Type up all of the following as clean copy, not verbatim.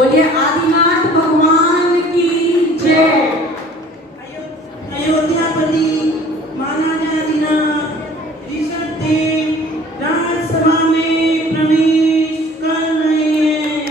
बोलिए आदिनाथ भगवान की जय। अयोध्यापति महाराजा आदिनाथ ऋषभ देव राज्यसभा में प्रवेश कर रहे हैं।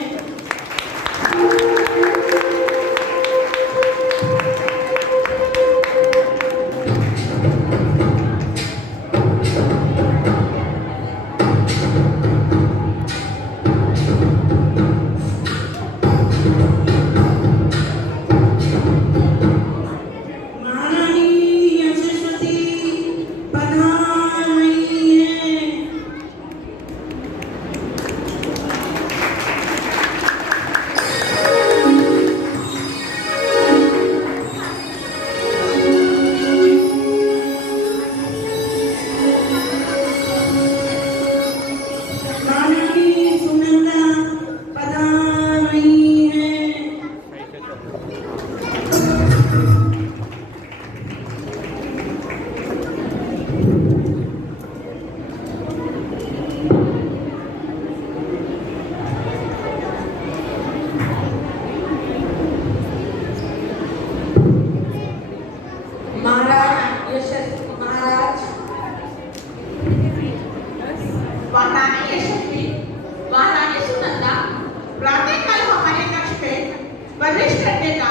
वरिष्ठ करने का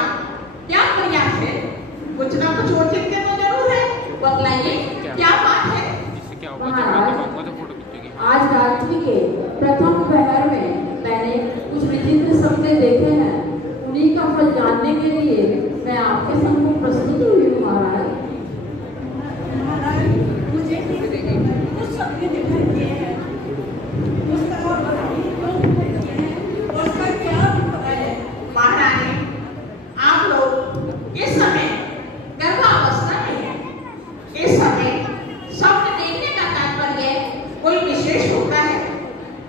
क्या प्रयास है? कुछ ना कुछ औचित्य तो जरूर है। बतलाइए क्या बात है? आज रात्रि के प्रथम पहर में मैंने कुछ विचित्र सपने देखे हैं। उन्हीं का फल जानने के लिए मैं आपके सम्मुख प्रस्तुत हुई हूँ महाराज। मुझे कुछ सपने दिखाई दिए हैं। उसका क्या पता है? महारानी, आप लोग इस समय गर्भावस्था में हैं। इस समय स्वप्न देखने का तात्पर्य कोई विशेष होता है।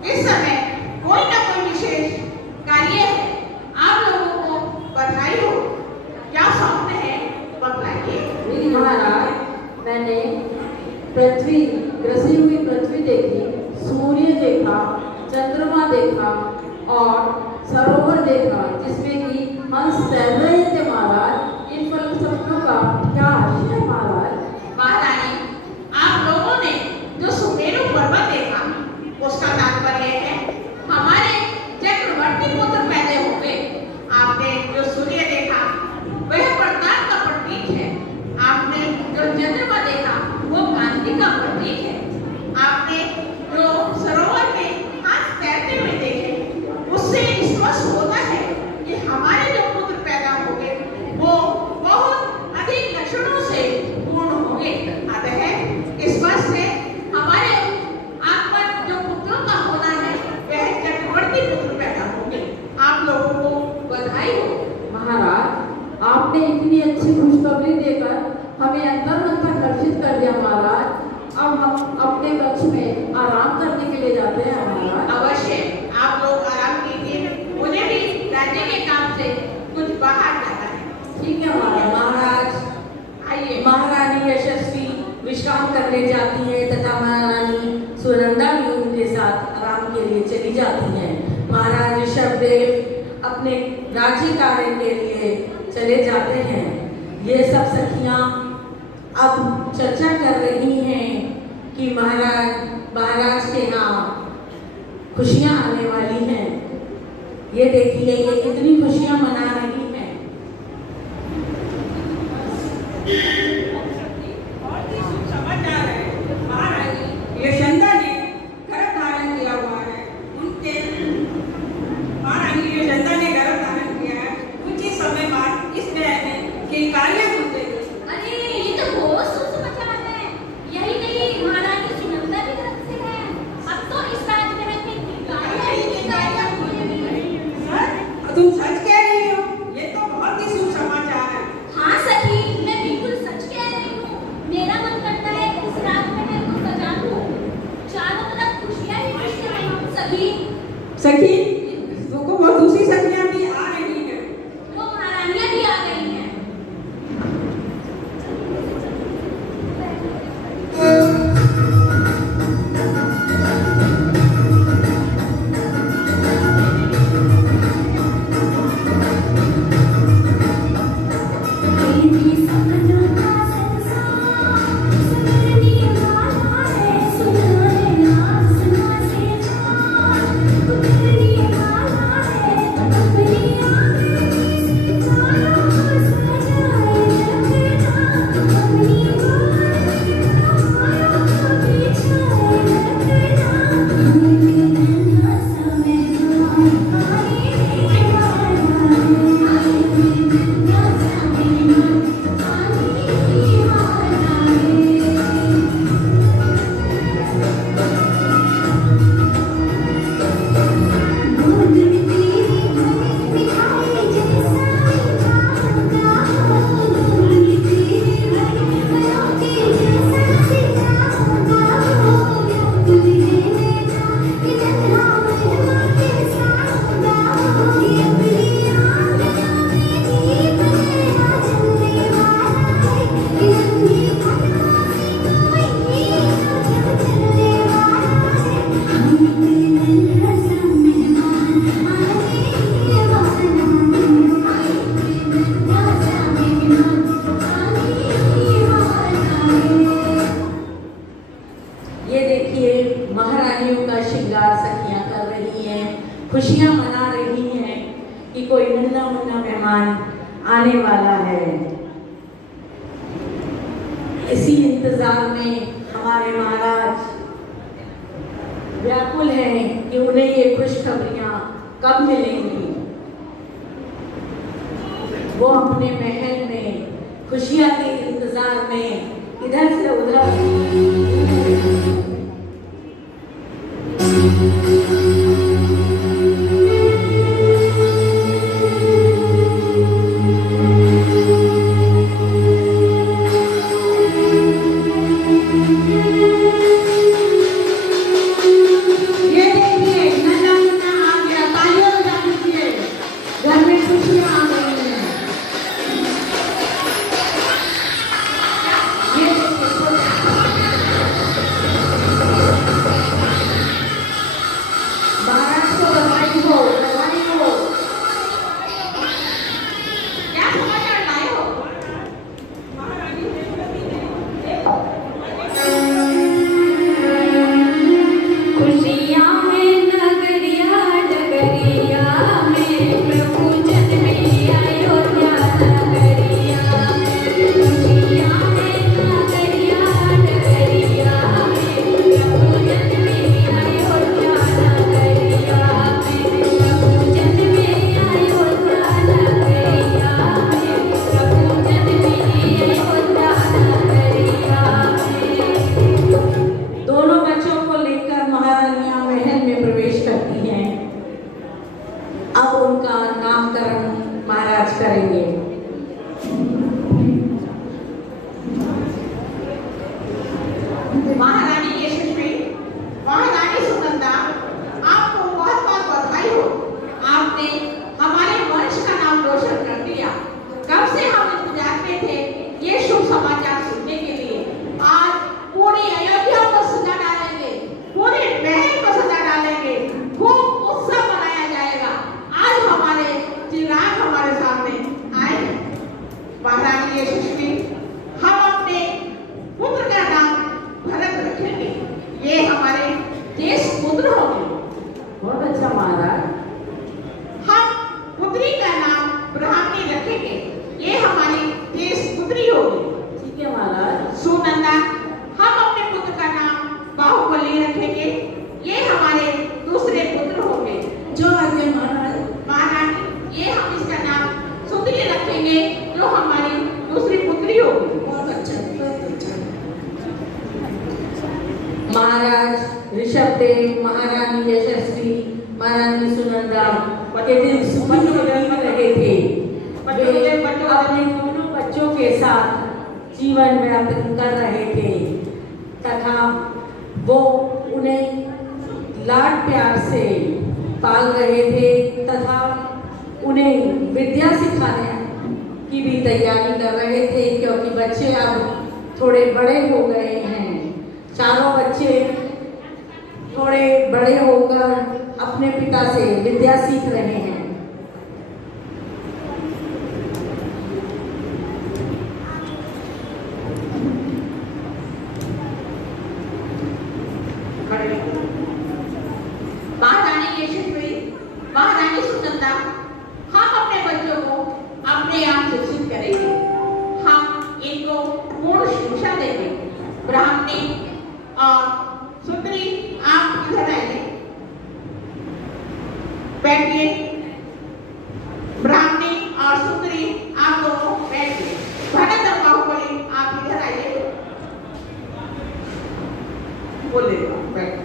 इस समय कोई ना कोई विशेष कार्य है। आप लोगों को बधाई हो। क्या स्वप्न है बतलाइए। महाराज, मैंने पृथ्वी, ग्रसी हुई पृथ्वी देखी, सूर्य देखा, चंद्रमा देखा और सरोवर देखा जिसमें कि हंस तैर रहे थे महाराज। इन फल सपनों का क्या आशय है महाराज? महारानी, आप लोगों ने जो सुमेरु पर्वत देखा उसका तात्पर्य है हमारे चक्रवर्ती पुत्र पैदा होंगे। आपने जो सूर्य देखा वह वरदान का प्रतीक है। आपने जो चंद्रमा देखा वो कांति का प्रतीक है। आपने जो सरोवर में हाथ तैरते हुए देखे उससे स्पष्ट होता है कि हमारे जो पुत्र पैदा होंगे वो बहुत अधिक लक्षणों से पूर्ण होंगे। अतः इस बात से हमारे आप पर जो पुत्रों का होना है वह चक्रवर्ती पुत्र पैदा होंगे। आप लोगों को बधाई हो। महाराज, आपने इतनी अच्छी खुशखबरी देकर हमें अंतर आकर्षित कर दिया महाराज। अब हम अपने कक्ष में आराम करने के लिए जाते हैं महाराज। अवश्य आप लोग आराम कीजिए। मुझे भी राज्य के काम से कुछ बाहर जाना है। ठीक है महाराज। महाराज, आइए। महारानी यशस्वी विश्राम करने जाती है तथा महारानी सुनंदा भी उनके साथ आराम के लिए चली जाती है। महाराज ऋषभदेव अपने राज्य कार्य के लिए चले जाते हैं। ये सब सखियां अब चर्चा कर रही हैं कि महाराज के यहाँ खुशियां आने वाली हैं। ये देखिए ये कितनी खुशियां मना रही हैं। और भी शुभ समाचार है। महारानी यशोदा ने गर्भ धारण किया हुआ है। उनके महारानी यशोदा ने गर्भ धारण किया है। कुछ ही समय बाद इस ग्रह में किलकारियां गूंजेंगी। अरे ये तो बहुत शुभ समाचार है। यही नहीं, महारानी सुनंदा भी गर्भ से है। अब तो इस राजमहल में किलकारियां गूंजेंगी। तुम सच कह रही हो? ये तो बहुत ही शुभ समाचार है। हाँ सखी, मैं बिल्कुल सच कह रही हूँ। मेरा मन करता है कि इस राजमहल को सजा दूं। चारों तरफ खुशियां ही खुशियां हैं। सखी, वो दूसरी सखियां भी आ रही हैं। वो महारानियां भी आ गई हैं। मेहमान आने वाला है। इसी इंतजार में हमारे महाराज व्याकुल हैं कि उन्हें ये खुशखबरियां कब मिलेंगी। वो अपने महल में खुशियां के इंतजार में इधर से उधर क्या समाचार लाए हो? खुशियाँ में नगरिया डगरिया में प्रभु जन्मे अयोध्या नगरिया में। खुशियाँ में नगरिया डगरिया में प्रभु जन्मे अयोध्या नगरिया में। प्रभु जन्मे अयोध्या नगरिया में। प्रभु जन्मे अयोध्या नगरिया में। दोनों बच्चों को लेकर महारानियां महल में प्रवेश करती हैं। अब उनका नामकरण महाराज करेंगे। महारानी यशस्वी, महारानी सुनंदा, आपको बहुत बहुत बधाई हो। आपने हमारे वंश का नाम रोशन कर दिया। कब से हम इंतजार में थे ये शुभ समाचार सुनने के लिए। आज पूरी अयोध्या को सजा डालेंगे, पूरे महल को सजा डालेंगे, खूब उत्सव मनाया जाएगा। आज हमारे चिराग हमारे सामने आए हैं। महारानी यशस्वी, हम अपने पुत्र का नाम भरत रखेंगे। ये हमारे देश पुत्र होंगे। बहुत अच्छा महाराज। हम पुत्री का नाम ब्राह्मणी रखेंगे। ये हमारी देश पुत्री होगी। ठीक है महाराज। सुनंदा, हम अपने पुत्र का नाम बाहुबली रखेंगे। ये हमारे दूसरे पुत्र होंगे। जो आज्ञा महाराज। महारानी, ये हम इसका नाम सुंदरी रखेंगे, जो हमारी दूसरी पुत्री होगी। बहुत अच्छा, बहुत अच्छा। महाराज ऋषभदेव, महारानी यशस्वी, महारानी सुनंदा के दिन सुमन बदल रहे थे। वे अपने दोनों बच्चों के साथ जीवन व्यापन कर रहे थे तथा वो उन्हें लाड प्यार से पाल रहे थे तथा उन्हें विद्या सिखाने की भी तैयारी कर रहे थे, क्योंकि बच्चे अब थोड़े बड़े हो गए हैं। चारों बच्चे थोड़े बड़े होकर अपने पिता से विद्या सीख रहे हैं। महारानी यशस्वी, महारानी सुनंदा, हम अपने बच्चों को अपने आप शिक्षित करेंगे। हम इनको पूर्ण शिक्षा देंगे। ब्राह्मणी और सुंदरी, आप इधर आइए, बैठिए। ब्राह्मणी और सुंदरी, आप दोनों बैठिए। भरत और बाहुबली, आप इधर आइए। बोले बैठ।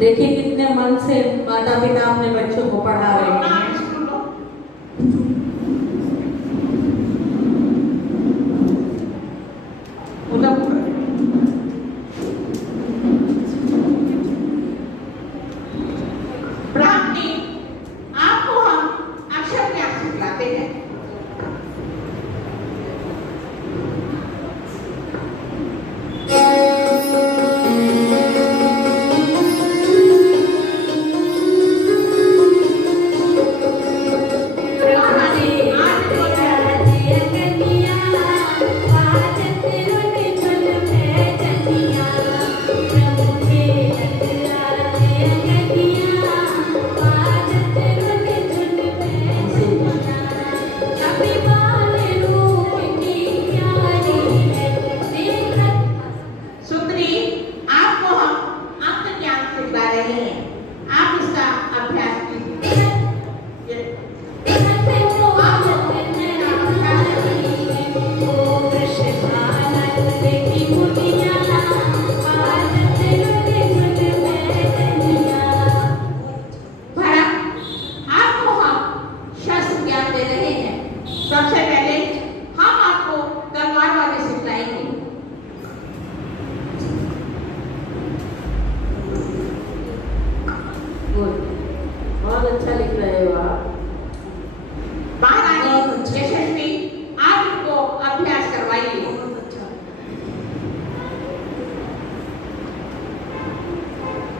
देखिए कितने मन से माता पिता अपने बच्चों को पढ़ा रहे हैं। ब्राह्मणी, आपको हम अक्षर ज्ञान सिखलाते हैं। आज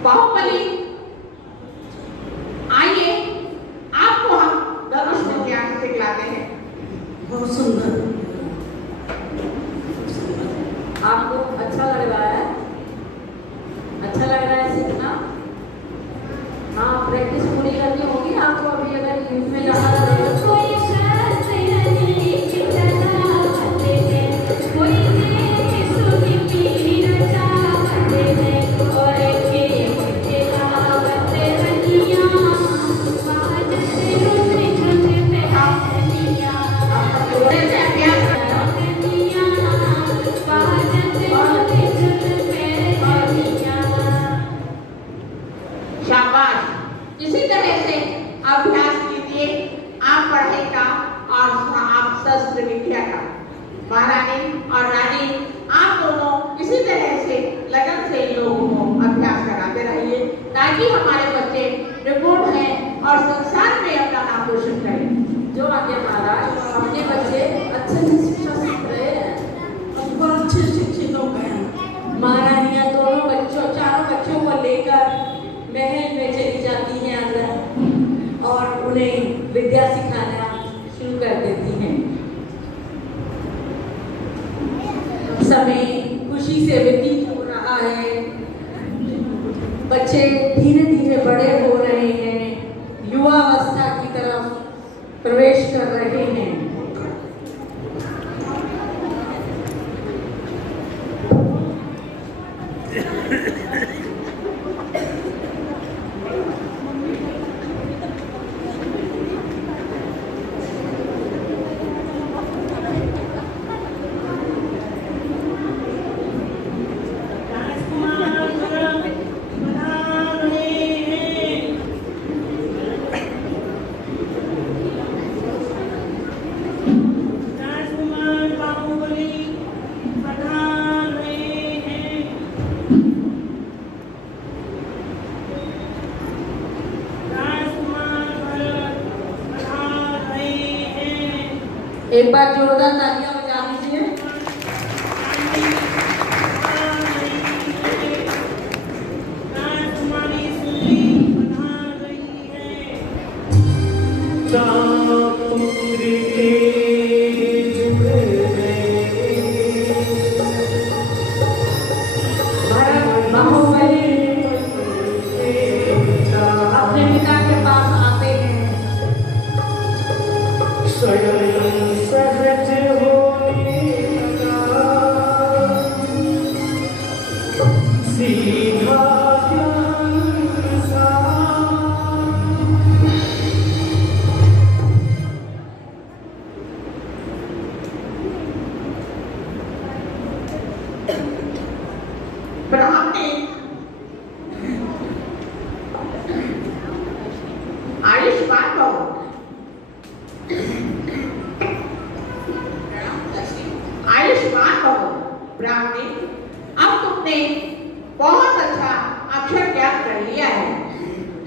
बाहुबली, आइए आपको हम धनुष विद्या सिखलाते हैं। बहुत सुंदर। आपको अच्छा लग रहा है? अच्छा लग रहा है सीखना? हाँ, प्रैक्टिस पूरी करनी होगी आपको। अभी अगर यूथ में जाना रहेगा शाबाश। इसी तरह से अभ्यास कीजिए आप पढ़ाई का और आप शस्त्र विद्या का। महारानी और रानी, आप दोनों इसी तरह से लगन से इन लोगों को अभ्यास कराते रहिए ताकि हमारे बच्चे निपुण हैं और संसार में अपना नाम रोशन करें। जो आगे महाराज, अपने बच्चे अच्छे से शिक्षा सीख रहे हैं। हमको अच्छे शिक्षित हो गए हैं। महारानियां दोनों बच्चों, चारों बच्चों को लेकर महल में चली जाती हैं अंदर और उन्हें विद्या सिखाना शुरू कर देती हैं। समय खुशी से व्यतीत हो रहा है, बच्चे धीरे धीरे बड़े हो रहे हैं, युवावस्था की तरफ प्रवेश कर रहे हैं। एक बार जोरदार तालियां बजा दीजिए। बाहुबली अपने पिता के पास आते हैं। ब्राह्मणी, आयुष्मान भव। आयुष्मान भव। ब्राह्मणी, अब तुमने बहुत अच्छा अक्षर ज्ञान कर लिया है।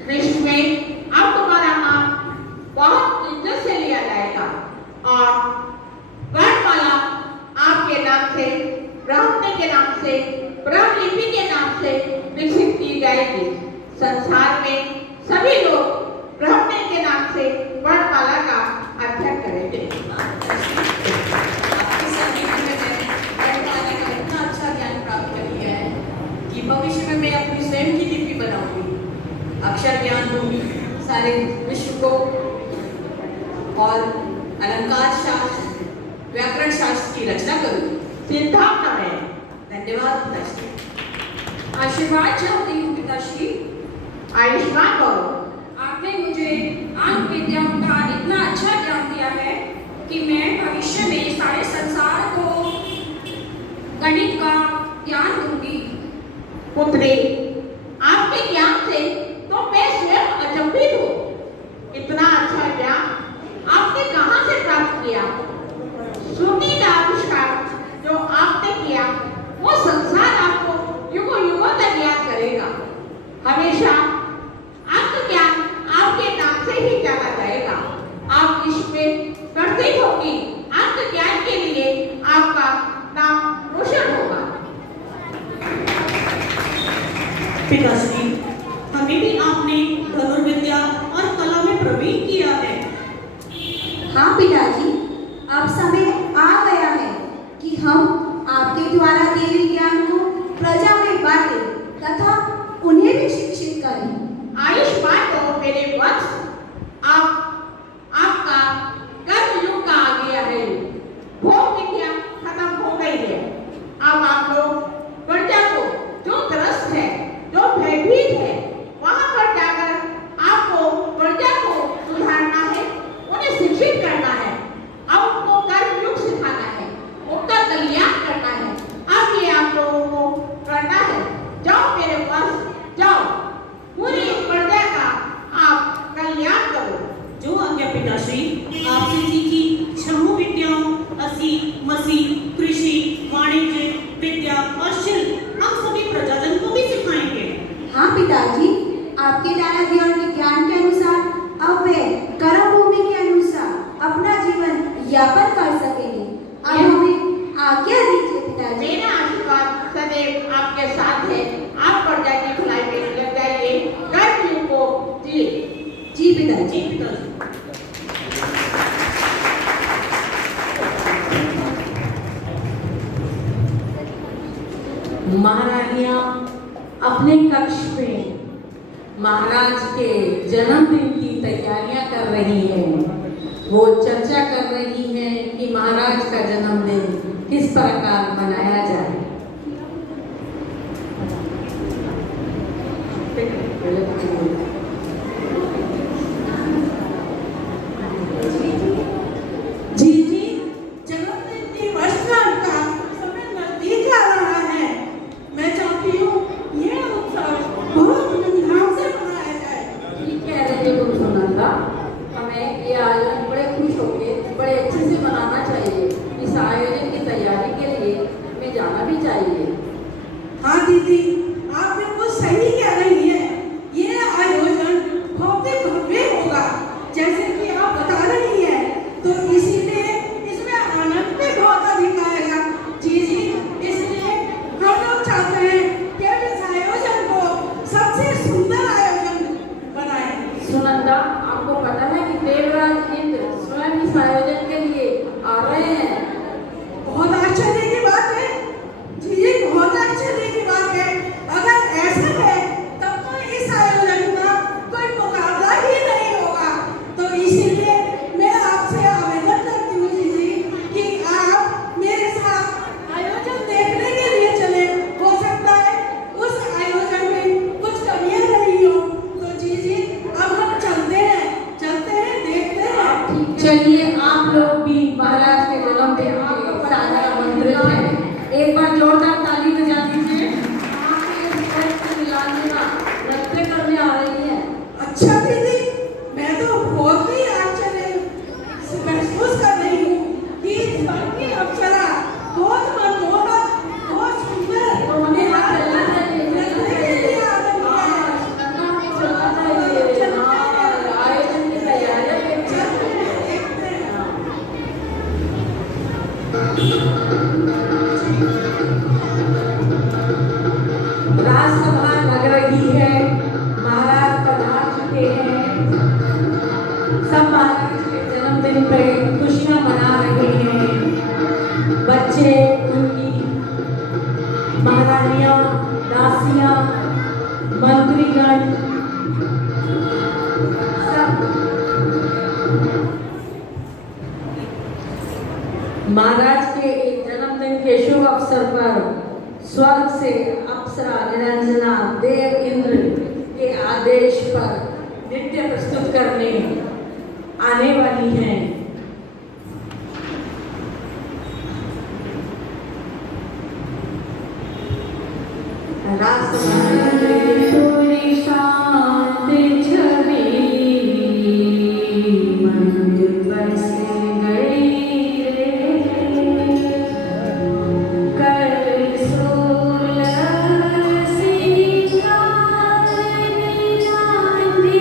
विश्व में अब तुम्हारा नाम बहुत इज्जत से लिया जाएगा और वर्णमाला आपके नाम से, ब्राह्मणी के नाम से, ब्रह्मलिपि के नाम से विकसित की जाएगी। संसार में सभी लोग ब्राह्मणी के नाम से वर्णमाला का अध्ययन करेंगे। आपकी संगीत में मैंने वर्णमाला का इतना अच्छा ज्ञान प्राप्त कर लिया है कि भविष्य में मैं अपनी स्वयं की लिपि बनाऊंगी, अक्षर ज्ञान दूंगी सारे विश्व को और अलंकार शास्त्र, व्याकरण शास्त्र की रचना करूंगी। सिद्धांत में धन्यवाद पिताश्री। आशीर्वाद चाहती हूँ पिताश्री। आयुष्मान भव। आपने मुझे अंक विद्या का इतना अच्छा ज्ञान दिया है कि मैं भविष्य में सारे संसार को गणित का ज्ञान दूंगी। पुत्री, आपके ज्ञान से तो मैं स्वयं अचंभित हूँ। इतना अच्छा ज्ञान आपने कहाँ से प्राप्त किया? शून्य का आविष्कार जो आपने किया वो संसार आपको युगों युगों तक याद करेगा। हमेशा आपका ज्ञान आपके नाम से ही जाना जाएगा। आप इसमें प्रसिद्ध होगी। आपके ज्ञान के लिए आपका नाम रोशन होगा। पिताश्री, द्वारा देवी ज्ञान को प्रजा में बांटे तथा उन्हें भी शिक्षित करें। आयुष्मान को मेरे वंश आपका कर्म युग का आ गया है। भोग विद्या खत्म हो गई है। अब आप लोग प्रजा को जो त्रस्त है, जो भयभीत है, वहां पर जाकर आपको प्रजा को सुधारना है, उन्हें शिक्षित करना है, अब उनको कर्म युग सिखाना है, उनका कल्याण करना है। अब ये आप लोगों को करना है। जाओ मेरे पास, जाओ पूरी प्रजा का आप कल्याण करो। जो आज्ञा पिताश्री, आपसे सीखी छह विद्याओं असी मसी कृषि वाणिज्य विद्या और शिल्प हम सभी प्रजाजन को भी सिखाएंगे। हाँ पिताजी, आपके दादा दिया के ज्ञान के अनुसार अब वे कर्म भूमि के अनुसार अपना जीवन यापन कर सकेंगे। अब हमें आज्ञा दीजिए पिताजी। मेरा आशीर्वाद सदैव आपके साथ है। आप प्रजा की भलाई में लग जाइए, कर्म को जिए। जी पिताजी। जी पिताजी। महारानियां अपने कक्ष में महाराज के जन्मदिन की तैयारियां कर रही हैं। वो चर्चा कर रही हैं कि महाराज का जन्मदिन किस प्रकार मनाया जाए। जी जी, जन्मदिन की वर्षगांठ का समय नजदीक आ रहा है। मैं चाहती हूँ ये उत्सव बहुत धूमधाम से मनाया जाए। ठीक कह रहे हो सुनंदा, हमें ये आयोजन बड़े खुश होकर बड़े अच्छे से मनाना चाहिए। इस आयोजन की तैयारी के लिए हमें जाना भी चाहिए। हाँ दीदी, आप बिल्कुल सही कह रही हैं। ये आयोजन भव्य भव्य होगा जैसे कि आप बता रही हैं, तो इसीलिए इसमें आनंद भी बहुत अधिक आएगा। जी जी, इसलिए हम लोग चाहते हैं कि हम इस आयोजन को सबसे सुंदर आयोजन बनाएं। सुनंदा, आपको पता है कि देवराज इंद्र स्वयं इस आयोजन के लिए आ रहे हैं। बहुत आश्चर्य की बात है जी, ये बहुत आश्चर्य की बात है। अगर ऐसा है तब तो इस आयोजन का कोई मुकाबला ही नहीं होगा। तो इसीलिए मैं आपसे आवेदन करती हूँ जी कि आप मेरे साथ आयोजन देखने के लिए चले। हो सकता है उस आयोजन में कुछ कमियां रही हो। तो जी अब हम चलते हैं, देखते हैं। चलिए, आप लोग भी महाराज के जन्मदिन के साथ आमंत्रित हैं। एक बार जोरदार ताली बजा दीजिए। नृत्य करने आ रही है। अच्छा दीदी, मैं तो बहुत ही आश्चर्य महसूस कर रही हूँ कि इस बार की अप्सरा बहुत मनमोहक, बहुत सुंदर तो हमें वहाँ चलना नृत्य के लिए आ रही है। आयोजन की तैयारियां राजसभा लग रही है। महाराज पधार चुके हैं। सब महाराज के जन्मदिन पे खुशियां मना रहे हैं। बच्चे, उनकी महारानियां, दासियां, मंत्रीगण सब महाराज के एक जन्मदिन के शुभ अवसर पर स्वर्ग से अप्सरा निरंजना देव इंद्र के आदेश पर नृत्य प्रस्तुत करने आने वाली हैं। थोड़ी शांत छवि मन बस गई रे, कर सोलह सिंगार नीलांदिया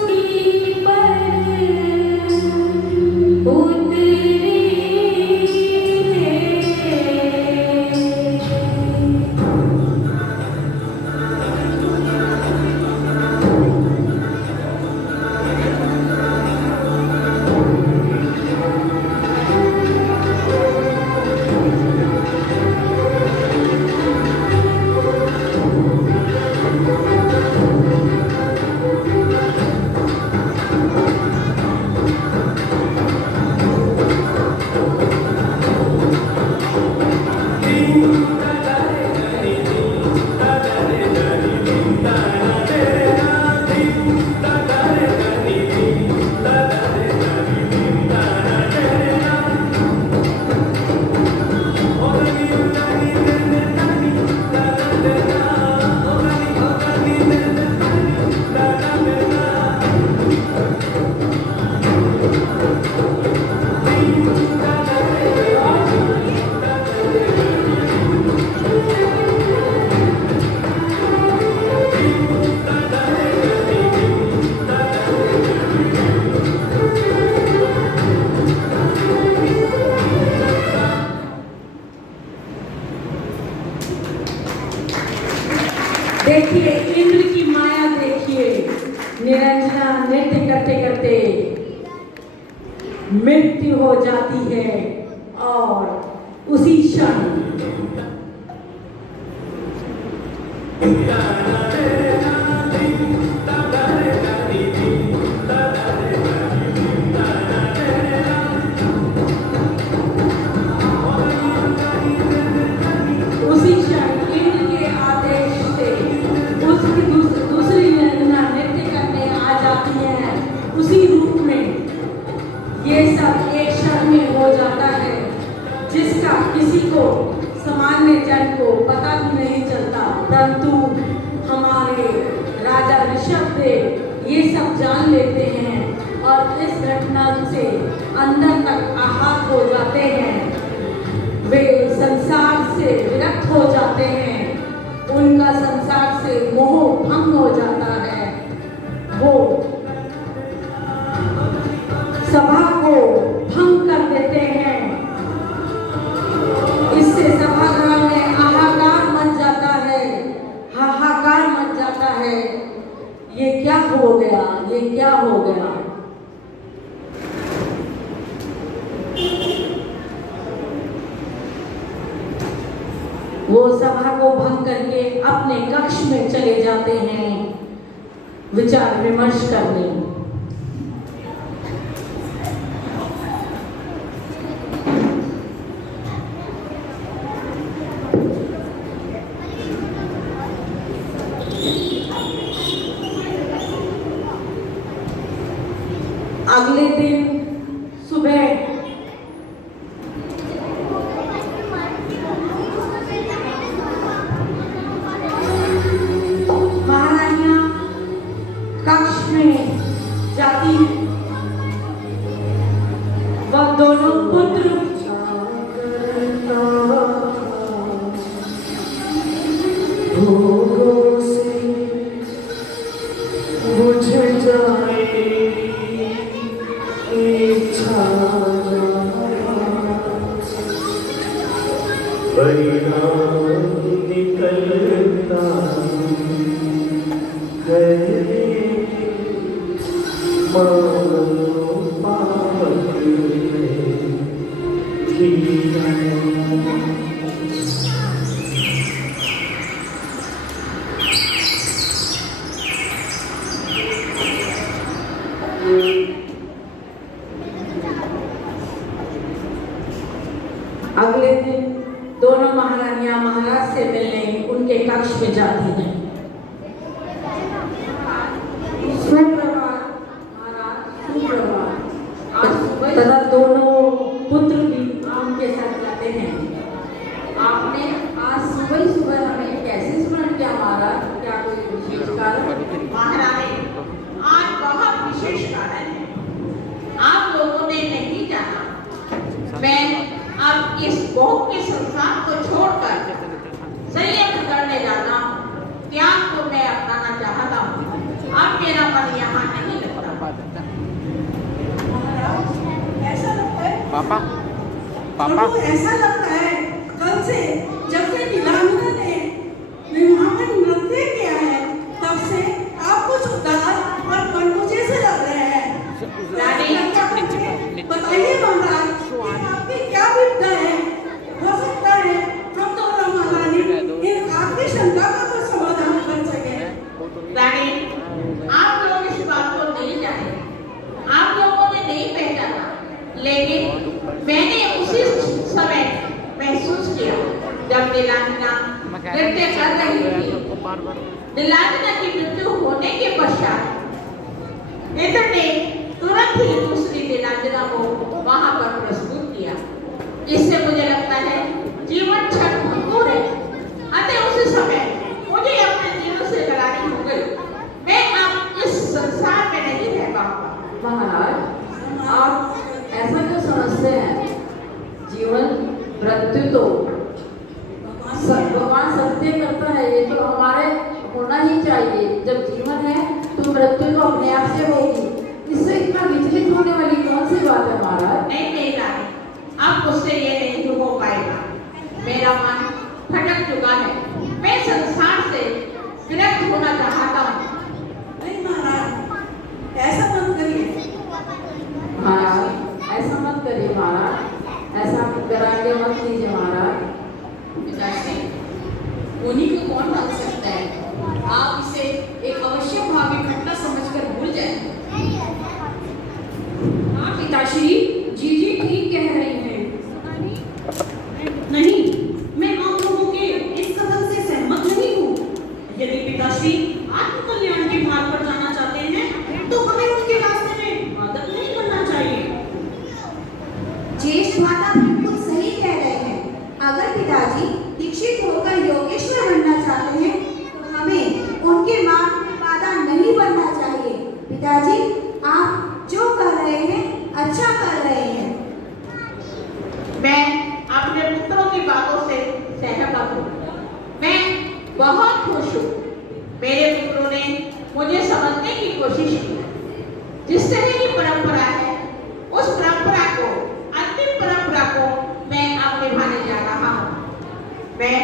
की पर उतरी रे। देखिए इंद्र की माया, देखिए निरंजना नृत्य करते करते मृत्यु हो जाती है और उसी क्षण दूसरी निरंजना नृत्य करने आ जाती है उसी रूप में। ये सब एक क्षण में हो जाता है जिसका किसी को सामान्य जन को पता भी नहीं चलता, परंतु हमारे राजा ऋषभदेव ये सब जान लेते हैं और इस घटना से अंदर तक आहत हो जाते हैं। वे संसार से विरक्त हो जाते हैं, उनका संसार से मोह भंग हो जाता है। वो सभा को भंग कर देते हैं। इससे सभागार में हाहाकार मच जाता है, हाहाकार मच जाता है। ये क्या हो गया, ये क्या हो गया। वो सभा को भंग करके अपने कक्ष में चले जाते हैं विचार विमर्श करने। अगले दिन सुबह जाती वह दोनों पुत्र बुझ जाए इच्छा परिणाम निकलता है। अगले दिन दोनों महारानियां महाराज से मिलने उनके कक्ष में जाती हैं। तथा दोनों पुत्र भी उनके साथ जाते हैं। आपने आज सुबह सुबह हमें कैसे स्मरण किया महाराज? क्या कोई विशेष कारण? महारानी, आज बहुत विशेष कारण है। आप लोगों ने नहीं जाना, मैं अब इस भोग के संसार को छोड़कर संयम करने जाना, त्याग को मैं अपनाना चाहता हूँ। अब मेरा मन यहाँ नहीं लगता। ऐसा लगता है पापा पापा ऐसा लगता है कल से जब से नीलांजना ने विवाह में नृत्य किया है तब से आप कुछ उदास और मनमुझे से लग रहे हैं। बताइए महाराज कि आपकी क्या विपदा है? हो सकता है हम दोनों महारानी इन आपकी शंका का कुछ समाधान कर सके। रानी, आप लोग इस बात को नहीं जाने, आप लोगों ने नहीं पहचाना, लेकिन मैंने उसी समय महसूस किया जब नीलांजना नृत्य कर रही थी। नीलांजना की मृत्यु होने के पश्चात इंद्र ने तुरंत ही दूसरी नीलांजना को वहां पर प्रस्तुत किया। इससे मुझे लगता है जीवन क्षण भंगुर है। अतः उसी समय मुझे अपने जीवन से लड़ाई हो गई। मैं अब इस संसार में नहीं रह पाऊंगा। महाराज, आप ऐसा क्यों समझते हैं? जीवन मृत्यु तो भगवान सत्य करता है, ये तो हमारे होना ही चाहिए। जब जीवन है तो मृत्यु तो अपने आप से होगी। इससे इतना विचलित होने वाली कौन सी बात है महाराज? नहीं रानी, अब मुझसे ये नहीं हो पाएगा। मेरा मन भटक चुका है। मैं संसार से विरक्त मत लीजिए महाराज। पिताश्री, उन्हीं को कौन टाल सकता है? आप इसे एक अवश्यभावी घटना समझकर भूल जाएं। हाँ पिताश्री, जीजी ठीक कह रही हैं। नहीं, मैं आप लोगों के इस कथन से सहमत नहीं हूँ। यदि पिताश्री आत्मकल्याण के मार्ग पर जाना चाहते हैं तो हमें उसके रास्ते में बाधक नहीं बनना चाहिए। ज्येष्ठ माता बिल्कुल सही कह रहे हैं। अगर पिताजी दीक्षित होकर योगेश्वर बनना चाहते हैं तो हमें उनके मार्ग में बाधा नहीं बनना चाहिए। पिताजी, आप जो कर रहे हैं अच्छा कर रहे हैं। मैं अपने पुत्रों की बातों से सहमत हूँ। मैं बहुत खुश हूँ। मेरे पुत्रों ने मुझे समझने की कोशिश की। जिस तरह की परंपरा है, उस परंपरा को, अंतिम परंपरा को मैं अब निभाने जा रहा हूँ। मैं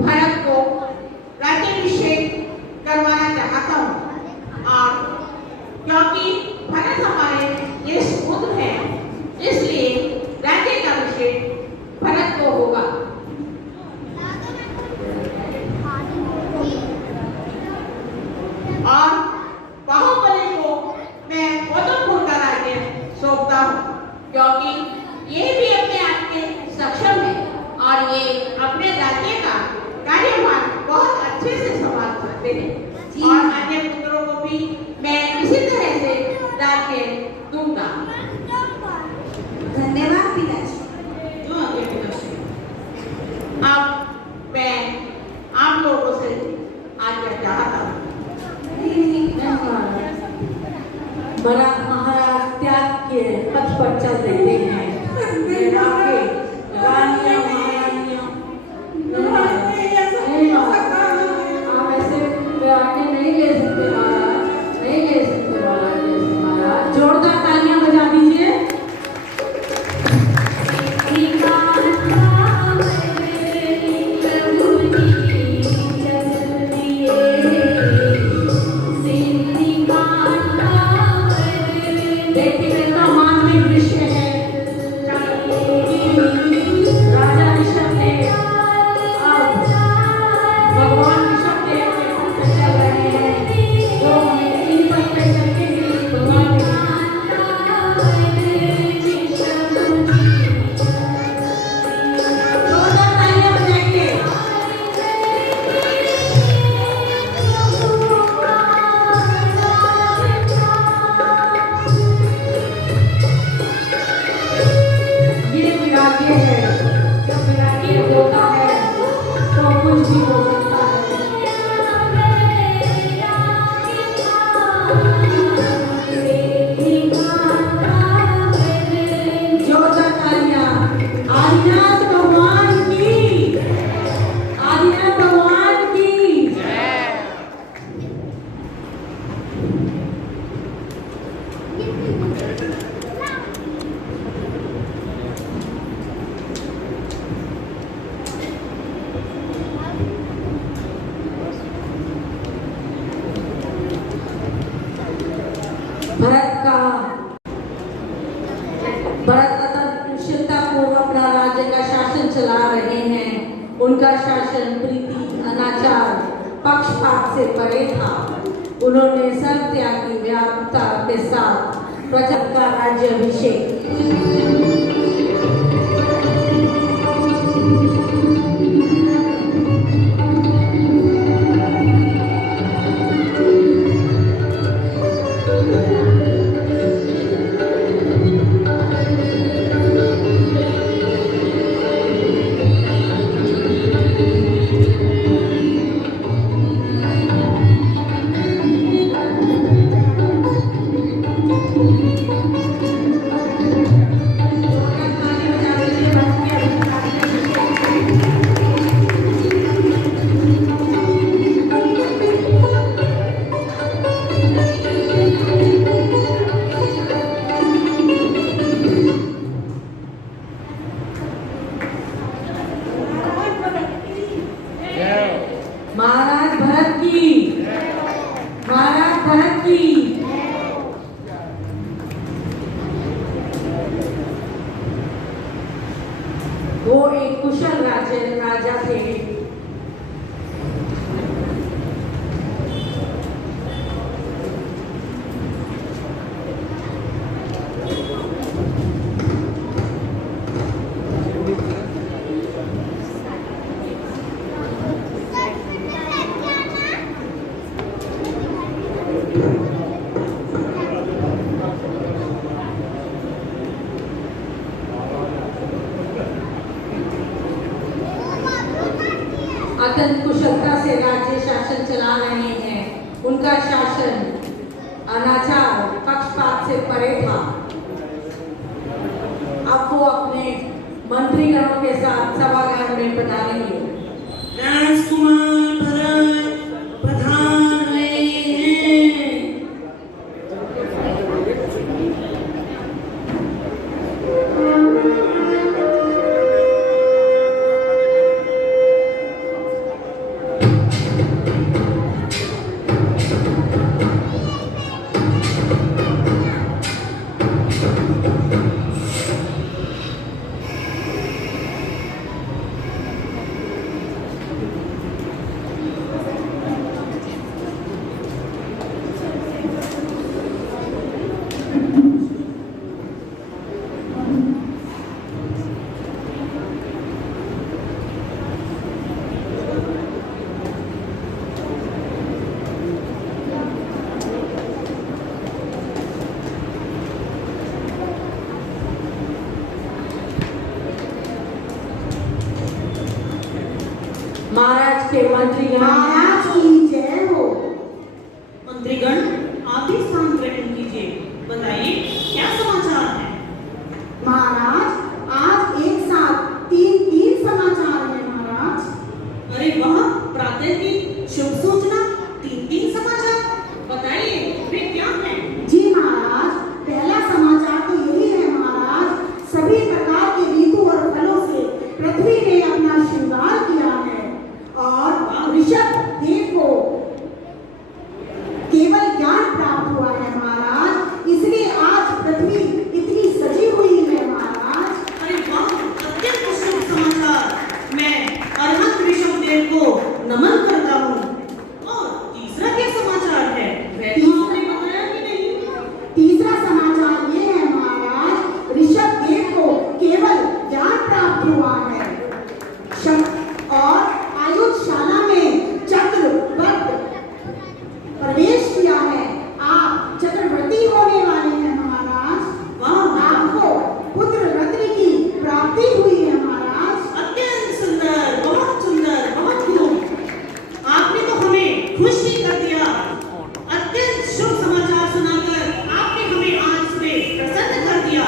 भरत को राज्याभिषेक करवाना चाहता हूँ और क्योंकि भरत हमारे ये पुत्र हैं, इसलिए राज्य का अभिषेक भरत को होगा। और बाहुबली को मैं गौतमपुर का राज्य सौंपता हूँ, क्योंकि ये भी अपने आप में सक्षम है और ये अपने राज्य का कार्यभार बहुत अच्छे से संभाल सकते हैं। और अन्य पुत्रों को भी मैं इसी तरह से राज्य दूंगा। धन्यवाद पिताजी। जो आगे पिताश्री। अब मैं आप लोगों से आज्ञा चाहता हूँ। बड़ा महाराज त्याग के पथ पर चल देते हैं। ये राके, रानियां, महारानियां, आप ऐसे आगे नहीं ले सकते महाराज, नहीं ले सकते महाराज, ऐसे महाराज। जोरदार तालियां बजा दीजिए। देखिए कितना मानवीय दृश्य है। राजा ऋषभदेव अब भगवान ऋषभदेव के पथ पे चल रहे हैं, जो इन पथ पे चलते हुए भगवान जोरदार तालियां बजाइए। ये विराग्य है। जब विराग्य होता है तो कुछ भी हो सकता है। जोरदार तालियां। आदिनाथ भगवान की, आदिनाथ भगवान की। भरत अतुलता पूर्व अपना राज्य का शासन चला रहे हैं। उनका शासन प्रीति, अनाचार, पक्षपात से परे था। उन्होंने सर्व त्यागी व्यापकता के साथ प्रजा का राज्याभिषेक कुशल राजा थे। अत्यंत कुशलता से राज्य शासन चला रहे हैं। उनका शासन अनाचार पक्षपात से परे था। अब वो अपने मंत्रीगणों के साथ सभागार में पधारेंगे। राजकुमार भरत प्रधान रहे हैं। महाराज के मंत्रीगण महाराज की जय हो। मंत्रीगण, आप भी स्थान ग्रहण कीजिए। बताइए क्या समाचार है? महाराज, आज एक साथ तीन समाचार हैं महाराज। अरे वाह, प्रातः की शुभ सूचना, तीन समाचार। बताइए वे क्या हैं? जी महाराज, पहला समाचार तो यही है महाराज, सभी प्रकार के ऋतु और फलों से पृथ्वी ने अपना श्रृंगार किया है और ऋषभ देव को केवल ज्ञान प्राप्त हुआ है महाराज, इसलिए आज पृथ्वी इतनी सजी हुई है महाराज। अरे वाह, अत्यंत शुभ समाचार। मैं अरहंत ऋषभ देव को नमन करता हूँ। और तीसरा क्या समाचार है? वह तो आपने बताया कि नहीं। तीसरा समाचार ये है महाराज, ऋषभ देव को केवल ज्ञान प्राप्त हुआ है और आयुधशाला में चक्रवर्त प्रवेश किया है। आप चक्रवर्ती होने वाले हैं महाराज। आपको पुत्र रत्न की प्राप्ति हुई है महाराज। अत्यंत सुंदर, बहुत सुंदर, बहुत खूब। आपने तो हमें खुश ही कर दिया। अत्यंत शुभ समाचार सुनाकर आपने हमें आज सुबह प्रसन्न कर दिया।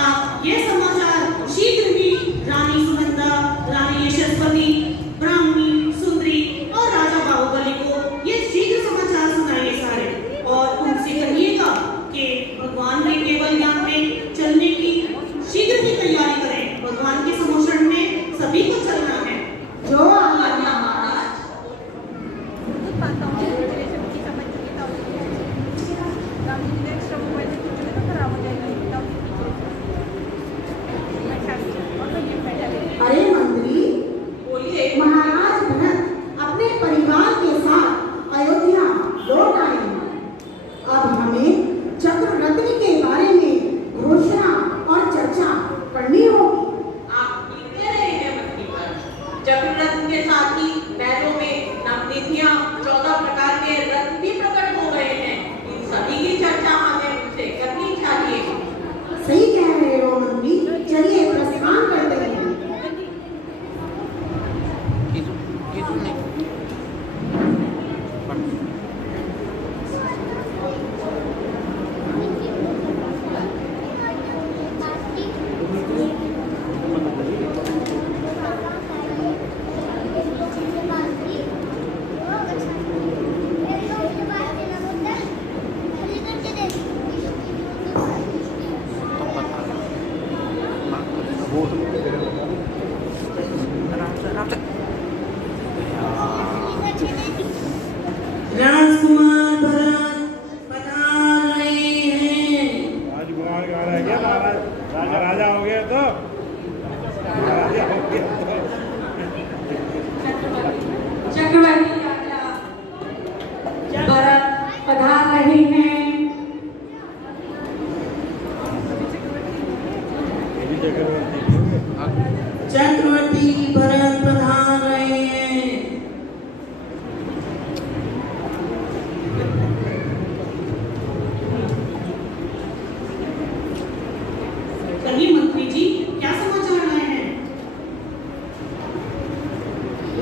आप ये समाचार शीघ्र ही रानी सुनंदा, रानी यशस्वती, ब्राह्मणी, सुंदरी और राजा बाहुबली को ये शीघ्र समाचार सुनाइए सारे, और उनसे कहिएगा कि भगवान के केवल ज्ञान में चलने की शीघ्र ही तैयारी करें। भगवान के समोषण में सभी को चलना है। जो आज्ञा महाराज। अरे मंत्री, बोलिए। महाराज भरत अपने परिवार के साथ अयोध्या लौट आए हैं। अब हमें चक्ररत्न के बारे में घोषणा और चर्चा करनी होगी। आप ठीक कह रहे हैं मंत्रीगण। चक्ररत्न के साथ ही महलों में नवनिधियां 14 प्रकार के रत्न भी प्रकट हो रहे हैं। इन सभी की चर्चा हमें उनसे करनी चाहिए। सही कह रहे हो मंत्री, चलिए प्रस्थान करते हैं। चक्रवर्ती भरत प्रधान रहे हैं। कहिए मंत्री जी, क्या समाचार लाए हैं?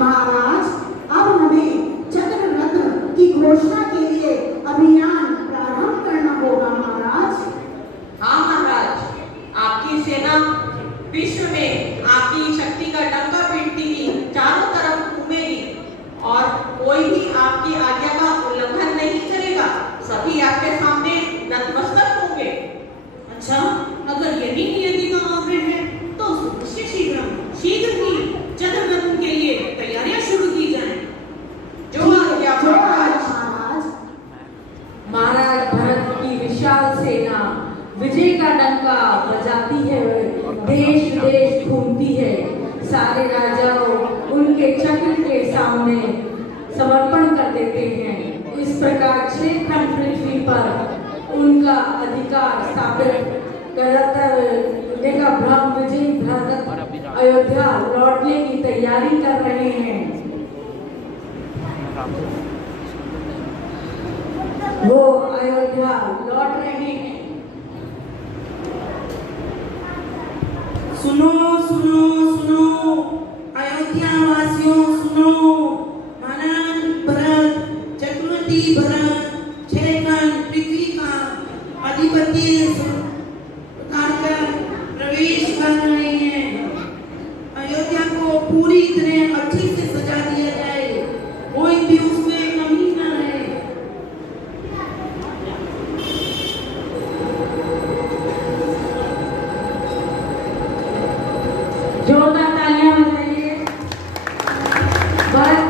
महाराज, अब हमें चक्र रत्न की घोषणा के लिए अभियान प्रारंभ करना होगा महाराज। हाँ महाराज, आपकी सेना विश्व में आपकी शक्ति का डंका पीटती हुई चारों तरफ घूमेगी और कोई भी आपकी आज्ञा का उल्लंघन नहीं करेगा। सभी आपके सामने नतमस्तक होंगे। अच्छा, अगर यही नियति का आग्रह है तो शीघ्र ही चक्र रत्न के लिए तैयारियां शुरू की जाएं। जो आज्ञा महाराज। महाराज भरत की विशाल सेना विजय का डंका बजाती है, देश विदेश घूमती है। सारे राजाओं उनके चक्र के सामने समर्पण कर देते हैं। इस प्रकार 6 खंड पृथ्वी पर उनका अधिकार स्थापित करने का भ्रम विजय भरत अयोध्या लौटने की तैयारी कर रहे हैं। वो अयोध्या लौट रहे हैं। सुनो सुनो सुनो अयोध्या वासियों, सुनो। महाराज भरत, चक्रवर्ती भरत 6 खंड पृथ्वी का अधिपति कर प्रवेश कर रहे हैं। अयोध्या को पूरी तरह अच्छे से सजा दिया जाए, कोई भी उसमें कमी न रहे। जोरदार तालियां बजाइए। भरत,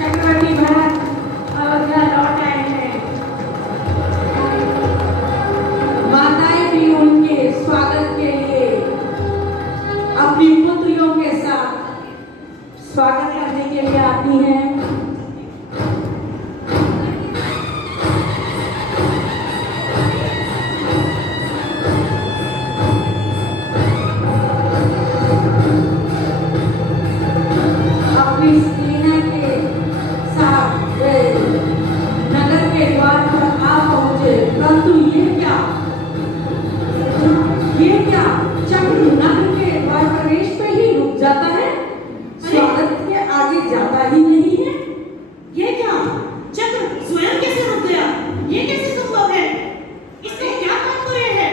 चक्रवर्ती भरत अयोध्या लौट आए हैं। माताएं भी उनके स्वागत के लिए अपनी पुत्रियों के साथ स्वागत करने के लिए आती हैं। अपनी सेना के साथ वे नगर के द्वार पर आ पहुंचे, परंतु ये क्या चक्र नगर के द्वार प्रवेश पे ही रुक जाता है, स्वागत के आगे जाता ही नहीं है। ये क्या, चक्र स्वयं कैसे रुक गया? ये कैसे संभव है? इसने क्या काम करे है?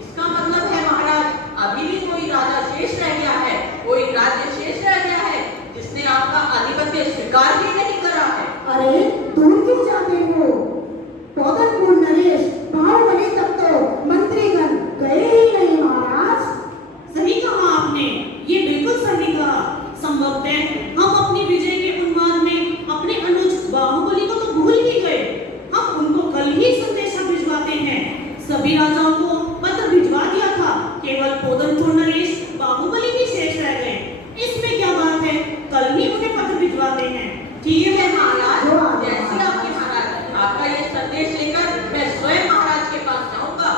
इसका मतलब है महाराज, अभी भी कोई राजा शेष रह गया है, कोई राज्य शेष रह गया है जिसने आपका आधिपत्य स्वीकार भी नहीं करा है। अरे दूर क्यों जाते हो? पौधनपुर नरेश बाहुबली तक तो मंत्रीगण गए ही नहीं महाराज। सही कहा आपने, ये बिल्कुल सही कहा। संभवतः हम अपनी विजय के उन्माद में अपने अनुज बाहुबली को तो भूल ही गए। हम उनको कल ही संदेशा भिजवाते हैं। सभी राजाओं को पत्र भिजवा दिया था, केवल पौधनपुर नरेश बाहुबली ही शेष रह गए। इसमें क्या बात है, कल ही उन्हें पत्र भिजवाते हैं। ठीक है महाराज, जैसी आपकी महाराज, आपका ये संदेश लेकर मैं स्वयं महाराज के पास जाऊंगा।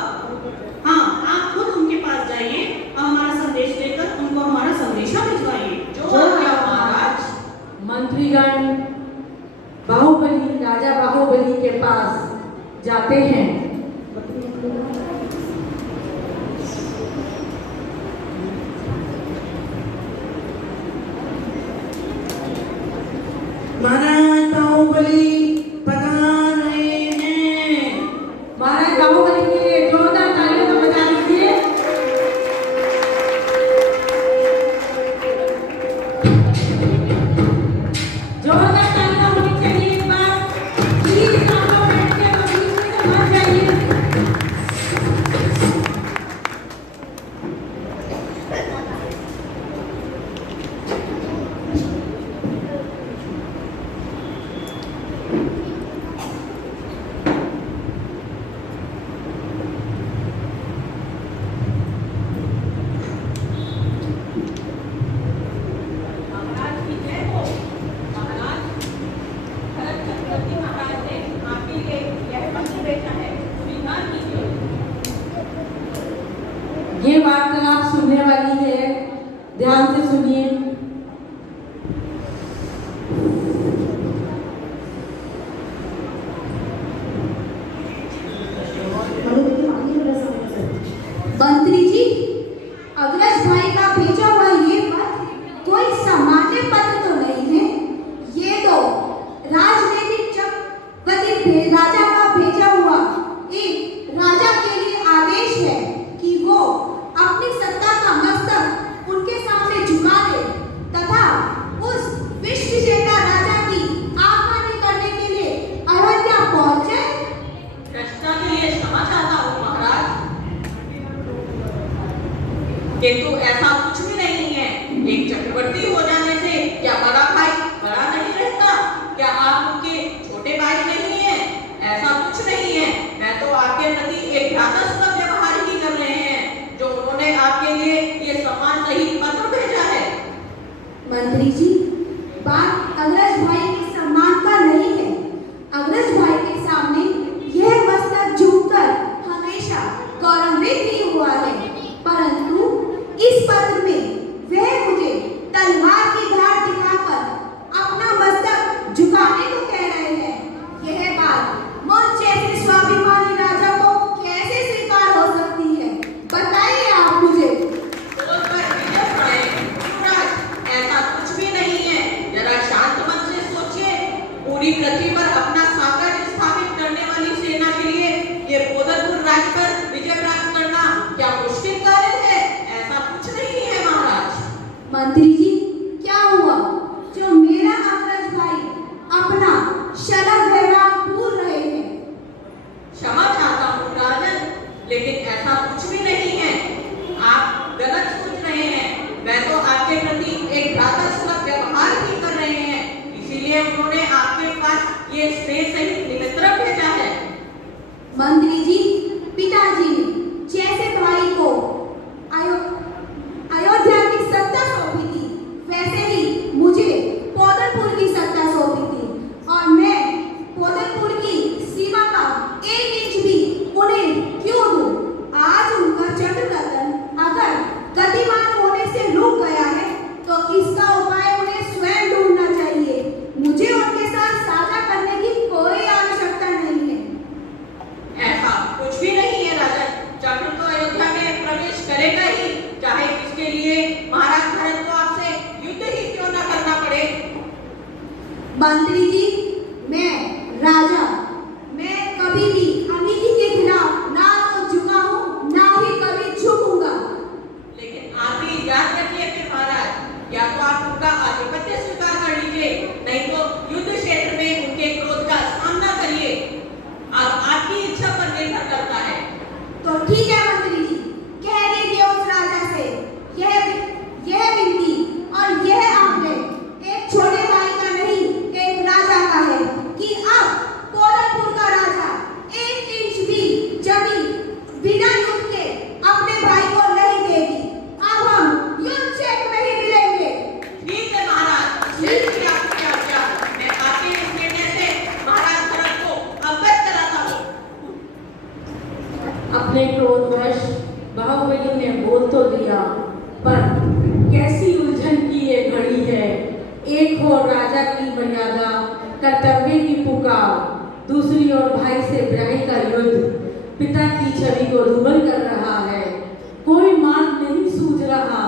हाँ, आप खुद उनके पास जाइए और हमारा संदेश लेकर उनको हमारा संदेशा भिजवाइए। जो आज्ञा महाराज। मंत्रीगण बाहुबली, राजा बाहुबली के पास जाते हैं। महाराज बाहुबली पधार रहे हैं। महाराज बाहुबली के लिए जोरदार तालियों को बजा दीजिए। जोरदार तालियां होनी चाहिए इस बार। प्लीज आप लोग बैठिए और बीच में से मत जाइए। ध्यान से सुनिए। मंत्री जी, अग्रज भाई का भेजा हुआ ये पत्र कोई सामान्य पत्र तो नहीं है। ये तो राजनीतिक चक्रवर्ती राजा का भेजा हुआ एक राजा के लिए आदेश है कि वो अपनी सत्ता का मस्तक उनके सामने झुका दे तथा उस विश्वविजेता राजा की आह्वान करने के लिए अयोध्या पहुंचे। कृष्णा के लिए क्षमा चाहता हूँ महाराज, किंतु ऐसा कुछ भी नहीं है। एक चक्रवर्ती हो जाने से क्या बड़ा भाई बड़ा नहीं रहता? क्या आप उनके छोटे भाई नहीं हैं? ऐसा कुछ नहीं है। मैं तो आपके प्रति एक भ्रातृत्व व्यवहार ही कर रहे हैं जो उन्होंने आपके लिए ये सम्मान सहित पत्र भेजा है। मंत्री जी, बात अग्रज भाई के सम्मान का नहीं है। अग्रज भाई के सामने यह मस्तक झुककर हमेशा गौरवान्वित ही हुआ है, परंतु इस पत्र में वह मुझे तलवार की धार दिखाकर अपना मस्तक झुकाने को कह रहे हैं। यह बात मुझ जैसे स्वाभिमानी राजा को कैसे स्वीकार हो सकती है? बताइए आप मुझे। ऐसा कुछ भी नहीं है। जरा शांत मन से सोचिए। पूरी पृथ्वी पर अपना साम्राज्य स्थापित करने वाली सेना के लिए ये पोदरपुर राज्य पर विजय प्राप्त करना क्या मुश्किल कार्य है? ऐसा कुछ नहीं है महाराज। मंत्री जी, क्या हुआ जो मेरा अग्रज भाई अपना शरम व्यवहार भूल रहे हैं? क्षमा चाहता हूँ राजन, लेकिन ऐसा कुछ भी नहीं है। आप गलत सोच रहे हैं। मैं तो आपके प्रति एक भ्रातृत्व व्यवहार ही कर रहे हैं, इसीलिए उन्होंने आपके पास ये स्नेह सहित निमंत्रण भेजा है। मंत्री जी, पिताजी ने जैसे भाई को अयोध्या की सत्ता सौंपी थी, वैसे ही मुझे पोदरपुर की सत्ता सौंपी थी और मैं पोदरपुर की सीमा का 1 इंच भी उन्हें क्यों दूं? आज उनका चक्ररतन अगर गतिमान होने से रुक गया है तो इसका उपाय उन्हें स्वयं ढूंढना चाहिए। मुझे उनके साथ साझा करने की कोई आवश्यकता नहीं है। ऐसा कुछ भी नहीं है राजन। चक्र तो अयोध्या में प्रवेश करेगा ही, चाहे इसके लिए महाराज भरत को आपसे युद्ध ही क्यों न करना पड़े। मंत्री जी, मैं राजा, मैं कभी भी अनीति के खिलाफ ना तो झुका हूँ ना ही कभी झुकूंगा। लेकिन आप भी याद रखिए फिर महाराज, या तो आप उनका आधिपत्य स्वीकार कर लीजिए, नहीं तो युद्ध क्षेत्र में उनके क्रोध का सामना करिए। अब आपकी इच्छा पर निर्भर करता है। तो ठीक है मंत्री जी, कह दीजिए उस राजा से यह विनती और यह आग्रह एक छोटे भाई का नहीं, एक राजा का है कि अब पोदरपुर का राजा 1 इंच भी जमीन बिना युद्ध के अपने भाई को नहीं देगी। अब हम युद्ध क्षेत्र में ही मिलेंगे। ठीक है महाराज, जैसी आपकी आज्ञा। मैं आपके इस निर्णय से महाराज भरत को अवगत कराता हूँ। अपने क्रोधवश बाहुबली ने बोल तो दिया, पर कैसी उलझन की ये घड़ी है। एक ओर राजा की मर्यादा, कर्तव्य की पुकार, दूसरी ओर भाई से ब्याही का युद्ध पिता की छवि को रुबल कर रहा है। कोई मार्ग नहीं सूझ रहा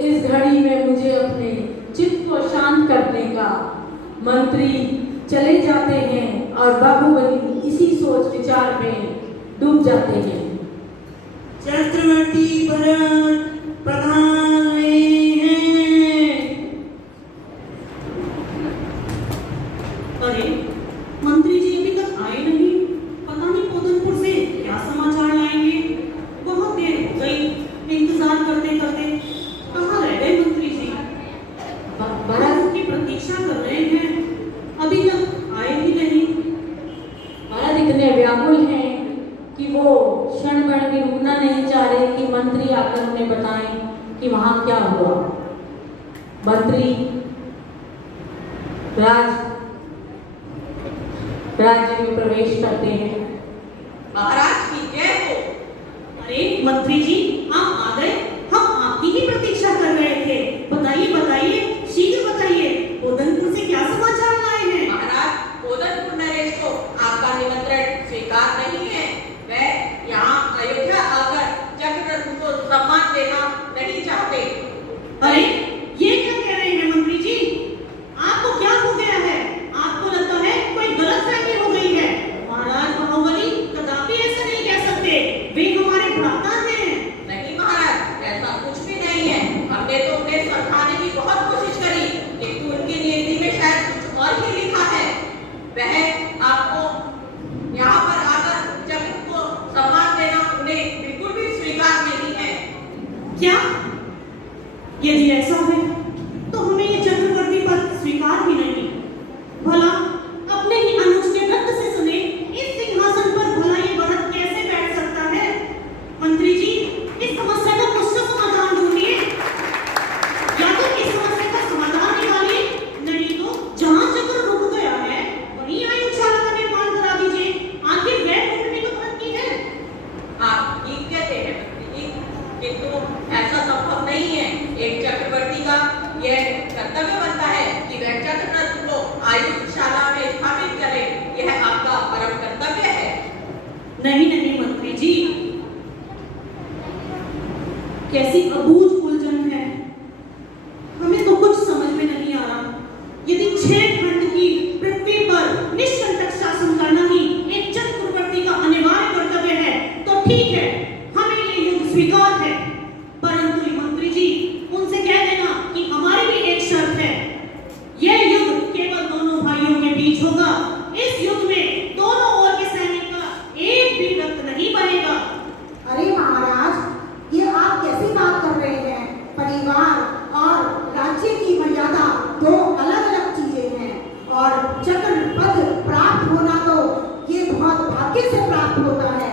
इस घड़ी में मुझे अपने चित्त को शांत करने का। मंत्री चले जाते हैं और बाहुबली इसी सोच विचार में डूब जाते हैं। चक्रवर्ती भरत प्रधान हैं। अरे, मंत्री जी अभी तक आए नहीं। पता नहीं पोदनपुर से क्या समाचार लाएंगे। बहुत देर हो गई इंतजार करते करते। कहाँ रह गए मंत्री जी? भरत की प्रतीक्षा कर रहे हैं, अभी तक आए ही नहीं। भरत इतने व्याकुल हैं कि वो क्षण भर भी रुकना नहीं चाह रहे कि मंत्री आकर उन्हें बताएं कि वहां क्या हुआ। मंत्री राज्य में प्रवेश करते हैं। महाराज की जय हो। अरे मंत्री जी, आप आ गए। हम आपकी ही प्रतीक्षा कर रहे थे। यह कर्तव्य बनता है कि वह चक्ररथ को आयुधशाला में स्थापित करे। यह आपका परम कर्तव्य है। नहीं नहीं मंत्री जी, कैसी अबूझ उलझन है, हमें तो कुछ समझ में नहीं आ रहा। यदि 6 खंड की पृथ्वी पर निष्कंटक शासन करना ही एक चक्रवर्ती का अनिवार्य कर्तव्य है तो ठीक है, हमें ये युद्ध स्वीकार है। परंतु मंत्री जी, उनसे कह देना कि हमारी भी एक शर्त है। यह युद्ध केवल दोनों भाइयों के बीच होगा। इस युद्ध में दोनों ओर के सैनिक का एक भी रक्त नहीं बनेगा। अरे महाराज, ये आप कैसी बात कर रहे हैं? परिवार और राज्य की मर्यादा 2 अलग-अलग चीजें हैं, और चक्र पद प्राप्त होना तो ये बहुत भाग्य से प्राप्त होता है।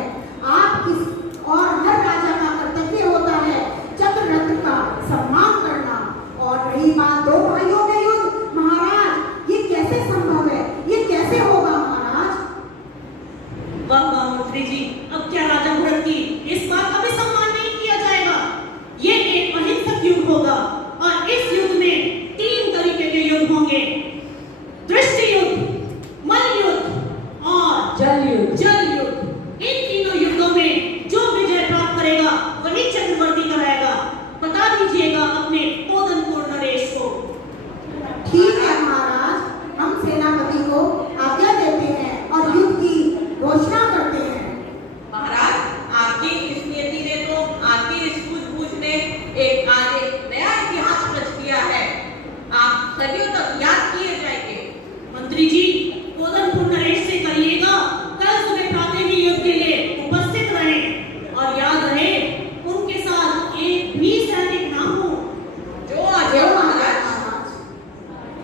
आप किस और हर राजा का कर्तव्य होता है चक्र रत्न का सम्मान करना। और रही बात 2 भाइयों में युद्ध, महाराज ये कैसे संभव है? ये कैसे होगा महाराज? वाह वाह मंत्री जी, अब क्या राजा भरत की इस बात का भी सम्मान नहीं किया जाएगा? ये एक अहिंसक युद्ध होगा और इस युद्ध में 3 तरीके के युद्ध होंगे: दृष्टि युद्ध, मल युद्ध और जल युद्ध। जल युद्ध। इन तीनों युद्धों में जो विजय प्राप्त करेगा वही चक्रवर्ती कहलाएगा। बता दीजिएगा अपने कोदनपुर नरेश को। ठीक है महाराज, हम सेनापति को आज्ञा देते हैं और युद्ध की घोषणा करते हैं। महाराज, आपकी इस नीति ने तो आपकी इस सूझबूझ ने एक आगे नया इतिहास रच दिया है। आप सदियों तक याद किए जाएंगे। मंत्री जी, कोदनपुर नरेश से कहिएगा कल सुबह प्रातः ही युद्ध के लिए उपस्थित रहें, और याद रहे उनके साथ एक भी सैनिक ना हो। जो आ जाओ महाराज।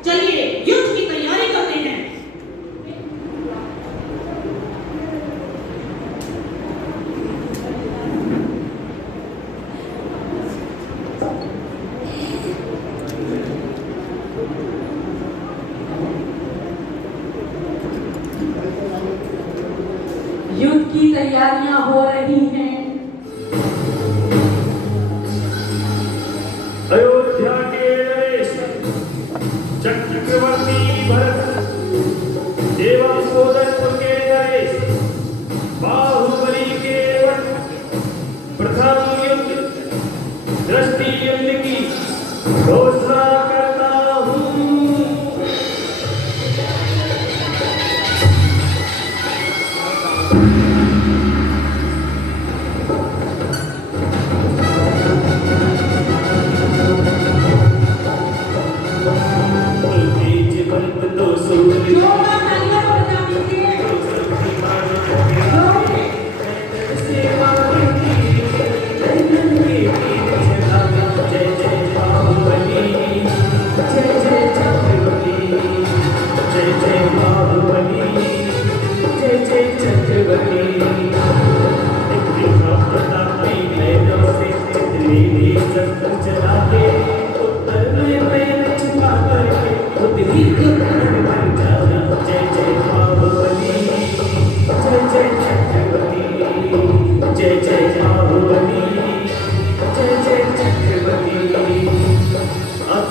चलिए युद्ध की तैयारी करते हैं। युद्ध की तैयारियां हो रही हैं। अयोध्या के नरेश चक्रवर्ती भरत एवं कोदनपुर के नरेश बाहुबली के प्रथम युद्ध दृष्टि युद्ध की घोषणा करता हूँ।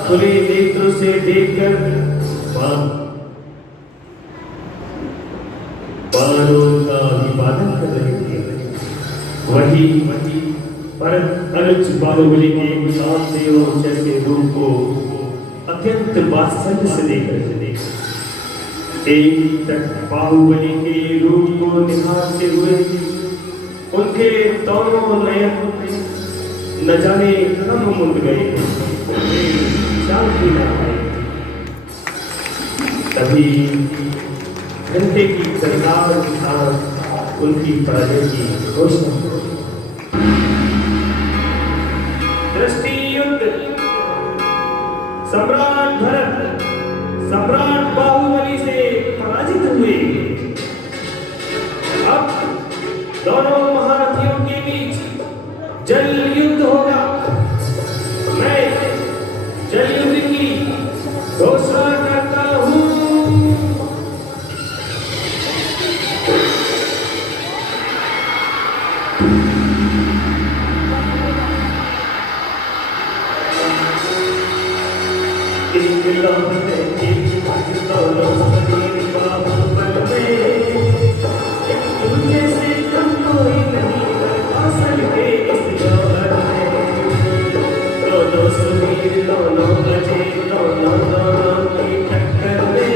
खुले नेत्रों से देखकर बाणों का अभिवादन कर रहे थे। वही परंतु अनुज बाहुबली के विशाल देव जैसे रूप को अत्यंत वात्सल्य से देख रहे थे। एक तक बाहुबली के रूप को निहारते हुए उनके दोनों नयन न जाने कब मुड़ गए, शांति न आए। तभी घंटे की सरकार के साथ उनकी पराजय की घोषणा हो। दृष्टि युद्ध सम्राट भरत सम्राट बाहुबली से पराजित हुए। अब दोनों महारथियों के बीच जल युद्ध होगा। मैं जल युद्ध की घोषणा करता हूँ। एक लम्हे एक दोनों शरीर बाहुबल में एक दूजे से कम कोई नहीं असल के इस दौर में दोनों शरीर दोनों बजे दोनों की टक्कर में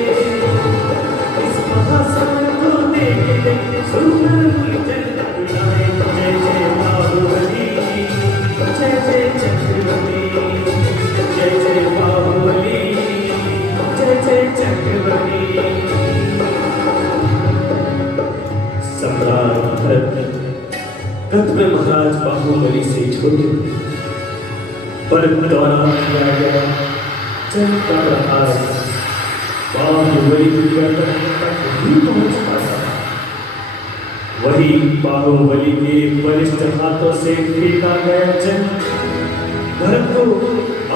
इस महासमर को देखने सुंदर की जन्नत बुलाए जय जय बाहुबली जय जय चक्रवर्ती जय जय बाहुबली जय जय चक्रवर्ती। सम्राट गद्र महाराज बाहुबली से छोटे पर द्वारा किया गया चल का प्रहार बाहुबली की गर्दन तक नहीं पहुंच पाता। वही बाहुबली के बलिष्ठ हाथों से फेंका गया जल भरत को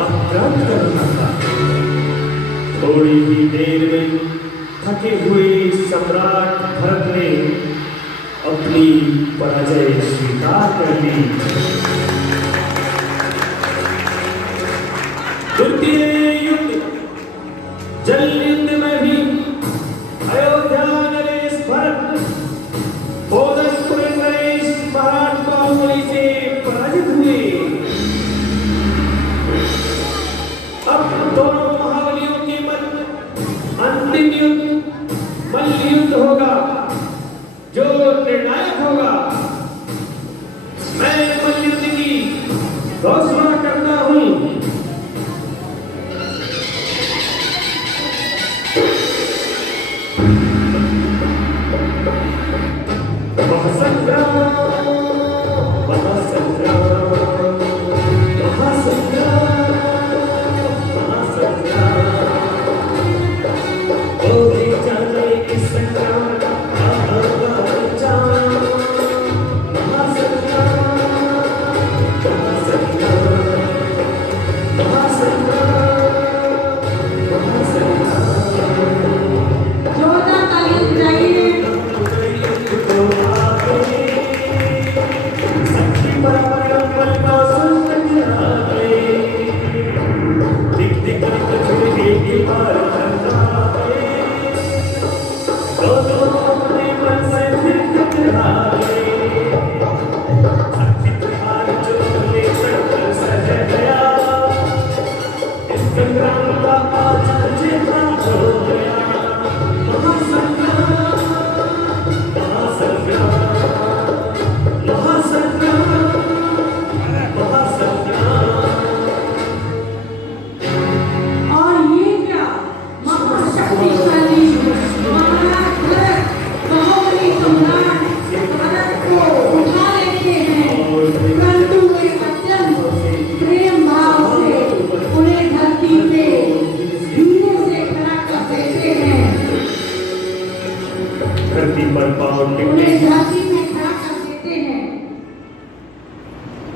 आक्रांत कर रहा था। थोड़ी ही देर में थके हुए सम्राट भरत ने अपनी पराजय स्वीकार कर ली। द्वितीय युद्ध जल युद्ध में भी अयोध्या नरेश भरत भोजपुर नरेश महाराज बाहुबली से पराजित हुए। अब दोनों महाबलियों के मध्य अंतिम युद्ध मल्ल युद्ध होगा जो निर्णायक होगा। मैं मल्ल युद्ध की घोषणा करता हूं। महासंग्राम महासंग्राम महासंग्राम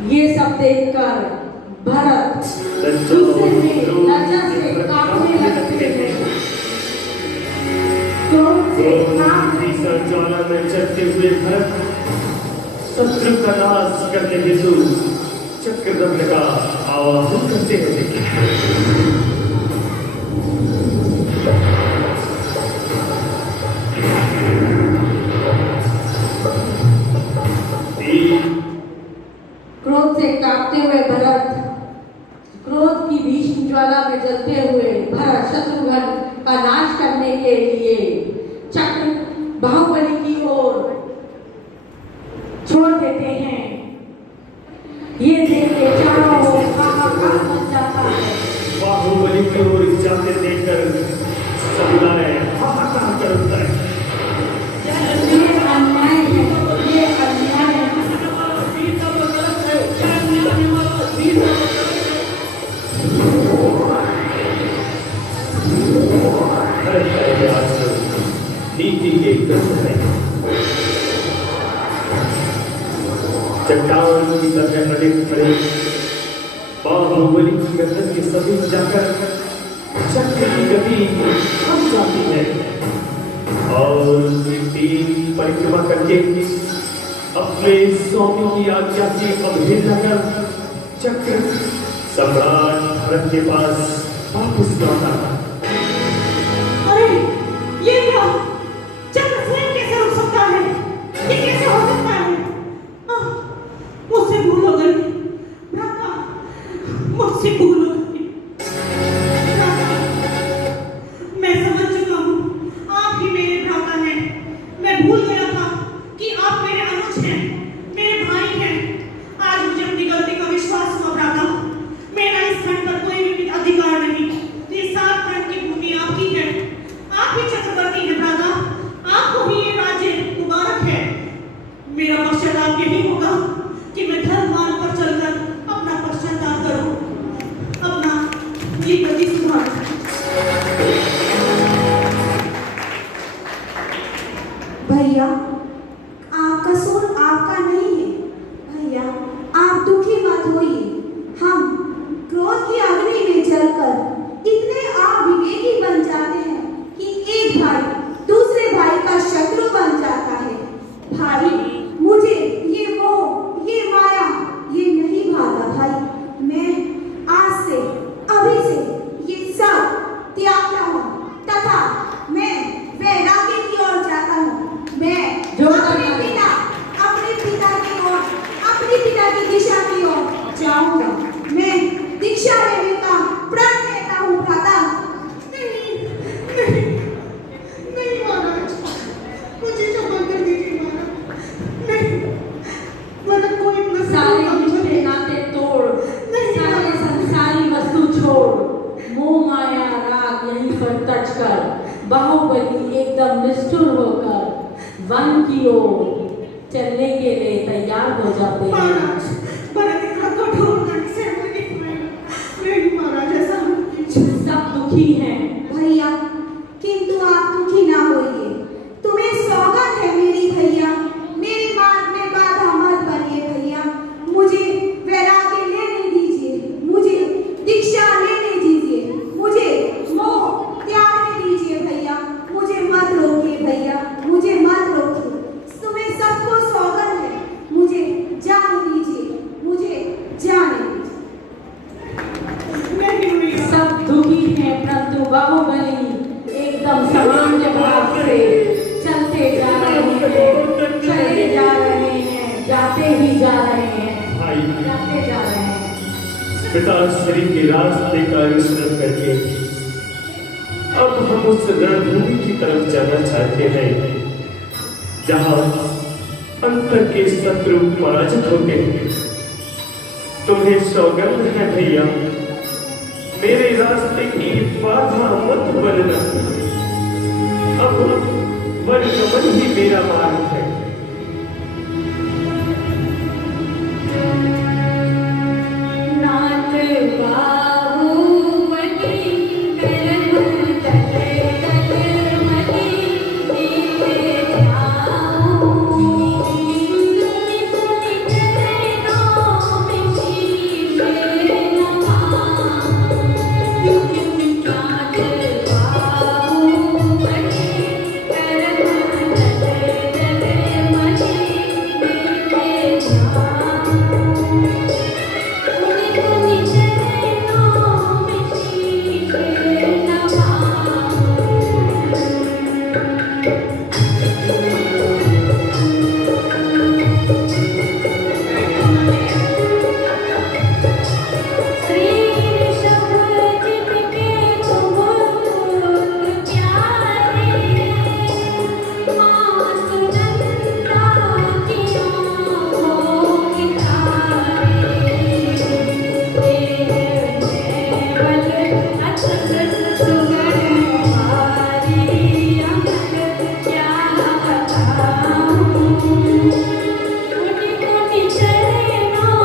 ये सब देखकर भरत गुस्से में लज्जा से कांपने लगते हैं। क्रोध से ज्वाला में चढ़ते हुए भरत शत्रु का नाश करने हेतु चक्ररत्न का आवाहन करते हैं। क्रोध से कांपते हुए भरत क्रोध की भीषण ज्वाला में जलते हुए भरत शत्रुघ्न का नाश करने के लिए चक्र बाहुबली की ओर छोड़ देते हैं। ये देख के चारों ओर हाहाकार मच जाता है। बाहुबली की ओर जाते देखकर समुदाय हाहाकार कर उठता है। ये अन्याय है, ये अन्याय है। नीति के कृष्ण है चट्टान की तरह खड़े खड़े बाहुबली की गर्दन के समीप जाकर चक्र की गति थम जाती है और तीन परिक्रमा करके अपने स्वामी की आज्ञा की अवहेलना कर चक्र सम्राट भरत के पास वापस भ्राता। अरे ये क्या? चक्र स्वयं कैसे रुक सकता है? ये कैसे हो सकता है? मुझसे भूल हो गई भ्राता, मुझसे भूल हो गई भ्राता। मैं समझ चुका हूँ, आप ही मेरे भ्राता हैं। मैं भूल गया था कि आप मेरे अनुज हैं, मेरे भाई हैं। आज मुझे अपनी गलती का विश्वास हुआ भ्राता। मेरा इस खंड पर कोई भी अधिकार नहीं। ये 7 खंड की भूमि आपकी है। आप ही चक्रवर्ती हैं भ्राता। आपको ही ये राज्य मुबारक है। मेरा पश्चाताप यही होगा कि मैं धर्म मार्ग पर चलकर अपना पश्चाताप करूं, अपना ये गति सुधारूं। भैया, आपका कसूर आपका नहीं है। भैया, आप दुखी मत होइए। हम क्रोध की अग्नि में जलकर इतने अविवेकी बन जाते हैं कि एक भाई दूसरे भाई का शत्रु बन जाता है। भाई, मुझे ये मोह, ये माया, ये नहीं भाता भाई। मैं आज से, अभी से ये सब त्यागता हूँ तथा मैं वैराग्य की ओर जाता हूँ। मैं अपने पिता की ओर, अपने पिता की दिशा की ओर जाऊंगा। मैं दीक्षा लेने का प्रण लेता हूँ भ्राता। नहीं महाराज, मुझे क्षमा कर दीजिए महाराज। नहीं, मैंने कोई सारे रिश्ते नाते तोड़, सारे संसारी वस्तु छोड़, मोह माया राग यहीं पर टच कर बाहुबली एकदम निष्ठुर होकर वन की ओर चलने के लिए तैयार हो जाते हैं। महाराज, भरत इतना कठोर दंड से हमें नहीं पाएगा। नहीं महाराज, ऐसा मत कीजिए। सब दुखी हैं। भैया, किंतु आप दुखी ना होइए। तुम्हें सौगंध है मेरी भैया, मेरे मार्ग में बाधा मत बनिए भैया। मुझे वैराग्य लेने दीजिए, मुझे दीक्षा लेने दीजिए, मुझे मोह त्यागने दीजिए भैया। मुझे मत रोकिए भैया, मुझे मत रोकिए। तुम्हें सबको सौगंध है, मुझे जाने दीजिए, मुझे जाने दीजिए। नहीं भैया, सब दुखी हैं, परंतु बाहुबली एकदम सामान्य भाव से चलते जा रहे हैं, चले जा रहे हैं, जाते ही जा रहे हैं, भाई, जाते जा रहे हैं। पिता श्री के रास्ते का अनुसरण करके अब हम उस रणभूमि की तरफ जाना चाहते हैं जहां अंतर के शत्रु पराजित होते हैं। तुम्हें सौगंध है भैया, मेरे रास्ते की बाधा मत बनना। अब वन गमन ही मेरा मार्ग है। नाथ बाहुबली करम तले तले मनी नीले जाऊं। तुनि तुनि चरणों में शीश नवाऊं। नाथ बाहुबली करम तले तले मनी नीले जाऊं। तुनि तुनि चरणों में शीश नवाऊं। श्री ऋषभ जिनके तुम प्यारे, माँ सुनंदा की आँखों के तारे। तेरे बल अतुल सुगढ़ हारी अमर क्या बताऊं। तुनि तुनि चरणों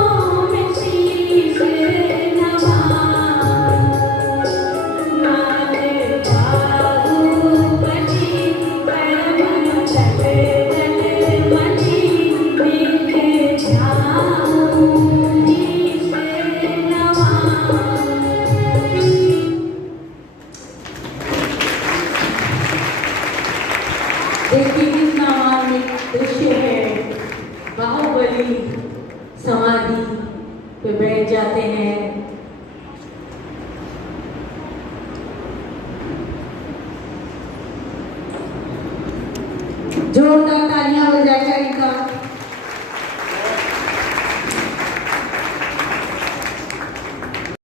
में शीश नवाऊं। नाथ बाहुबली करम तले तले मनी नीले जाऊं। शीश नवाऊं। देखिए कितना मार्मिक दृश्य है। बाहुबली समाधि पे बैठ जाते हैं। जोरदार तालियां बजाएगा इनका